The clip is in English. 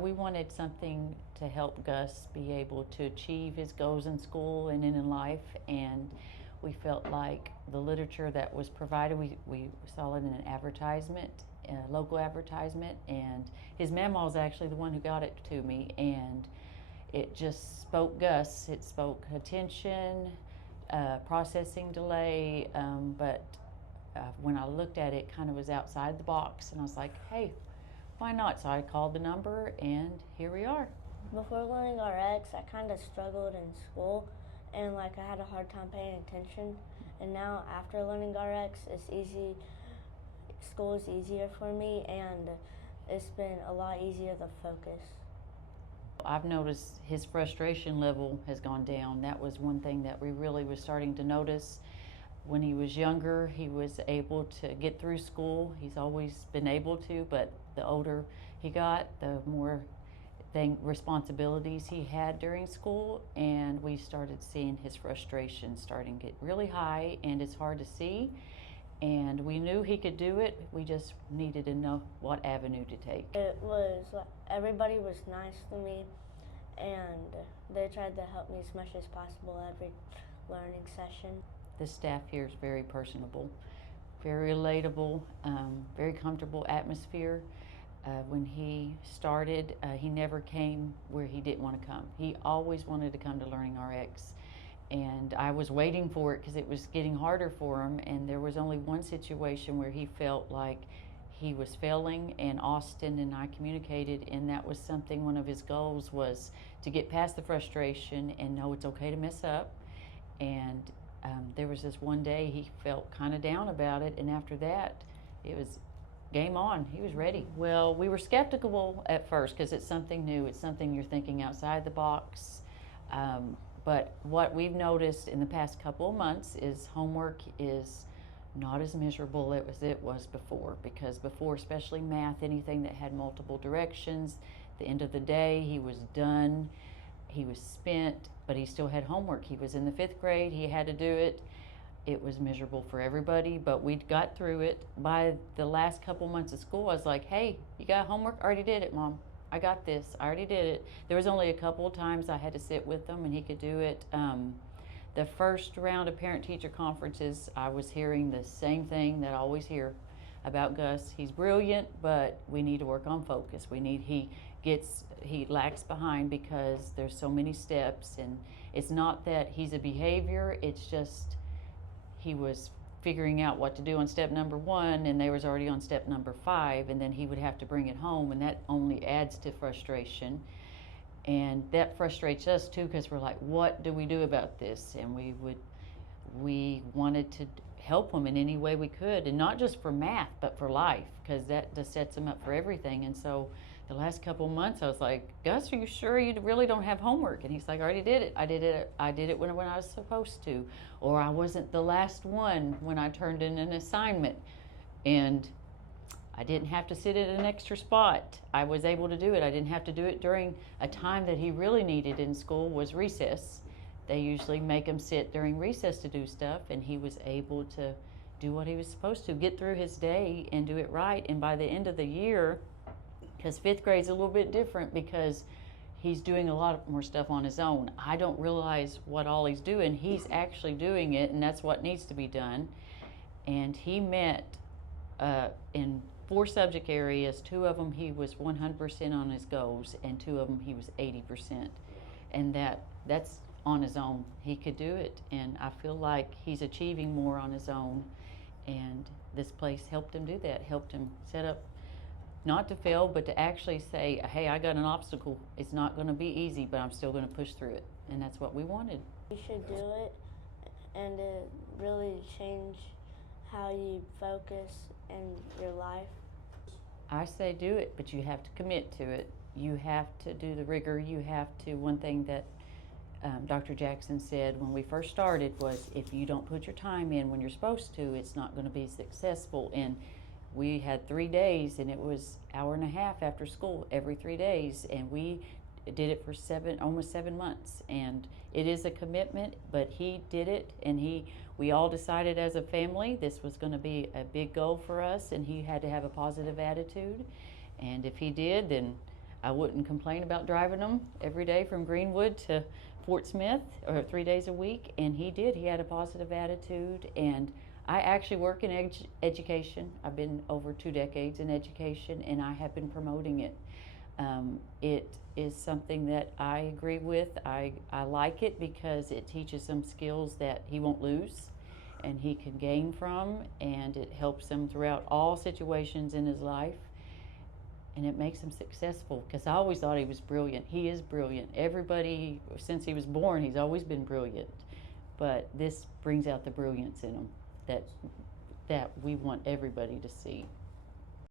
We wanted something to help Gus be able to achieve his goals in school and in life, and we felt like the literature that was provided, we saw it in an advertisement, a local advertisement, and his mama is actually the one who got it to me, and it just spoke Gus. It spoke attention, processing delay, but when I looked at it, kind of was outside the box, and I was like, hey, why not? So I called the number, and here we are. Before learning RX, I kind of struggled in school, and I had a hard time paying attention. And now after learning RX, it's easy. School is easier for me, and it's been a lot easier to focus. I've noticed his frustration level has gone down. That was one thing that we really was starting to notice. When he was younger, he was able to get through school. He's always been able to, but the older he got, the more responsibilities he had during school, and we started seeing his frustration starting to get really high, and it's hard to see. And we knew he could do it. We just needed to know what avenue to take. It was everybody was nice to me, and they tried to help me as much as possible every learning session. The staff here is very personable, very relatable, very comfortable atmosphere. When he started, he never came where he didn't want to come. He always wanted to come to Learning RX. And I was waiting for it because it was getting harder for him. And there was only one situation where he felt like he was failing, and Austin and I communicated, and that was something, one of his goals was to get past the frustration and know it's okay to mess up. And there was this one day he felt kind of down about it, and after that, it was game on. He was ready. Well, we were skeptical at first because it's something new. It's something you're thinking outside the box. But what we've noticed in the past couple of months is homework is not as miserable as it was before, because before, especially math, anything that had multiple directions, at the end of the day, he was done. He was spent, but he still had homework. He was in the 5th grade. He had to do it. It was miserable for everybody, but we got through it. By the last couple months of school, I was like, hey, you got homework? I already did it, Mom. I got this. I already did it. There was only a couple of times I had to sit with him, and he could do it. The first round of parent-teacher conferences, I was hearing the same thing that I always hear about Gus. He's brilliant, but we need to work on focus. He lacks behind because there's so many steps, and it's not that he's a behavior, it's just he was figuring out what to do on step number 1, and they was already on step number 5, and then he would have to bring it home, and that only adds to frustration. And that frustrates us too, because we're like, what do we do about this? And we wanted to help him in any way we could, and not just for math, but for life, because that just sets him up for everything. And so the last couple of months, I was like, Gus, are you sure you really don't have homework? And he's like, I already did it. I did it when I was supposed to. Or I wasn't the last one when I turned in an assignment. And I didn't have to sit at an extra spot. I was able to do it. I didn't have to do it during a time that he really needed in school, was recess. They usually make him sit during recess to do stuff, and he was able to do what he was supposed to, get through his day and do it right. And by the end of the year, because 5th grade's a little bit different because he's doing a lot more stuff on his own. I don't realize what all he's doing. He's actually doing it, and that's what needs to be done. And he met in 4 subject areas. 2 of them he was 100% on his goals, and 2 of them he was 80%. And that's on his own. He could do it, and I feel like he's achieving more on his own. And this place helped him do that, helped him set up not to fail, but to actually say, hey, I got an obstacle. It's not going to be easy, but I'm still going to push through it. And that's what we wanted. You should do it, and it really change how you focus in your life. I say do it, but you have to commit to it. You have to do the rigor. You have to, one thing that Dr. Jackson said when we first started was, if you don't put your time in when you're supposed to, it's not going to be successful. And we had 3 days, and it was hour and a half after school every 3 days, and we did it for almost 7 months. And it is a commitment, but he did it, and we all decided as a family this was going to be a big goal for us, and he had to have a positive attitude. And if he did, then I wouldn't complain about driving them every day from Greenwood to Fort Smith, or 3 days a week, and he did. He had a positive attitude, and I actually work in education. I've been over 2 decades in education, and I have been promoting it. It is something that I agree with. I like it because it teaches them skills that he won't lose and he can gain from, and it helps him throughout all situations in his life, and it makes him successful, because I always thought he was brilliant. He is brilliant. Everybody, since he was born, he's always been brilliant, but this brings out the brilliance in him that we want everybody to see.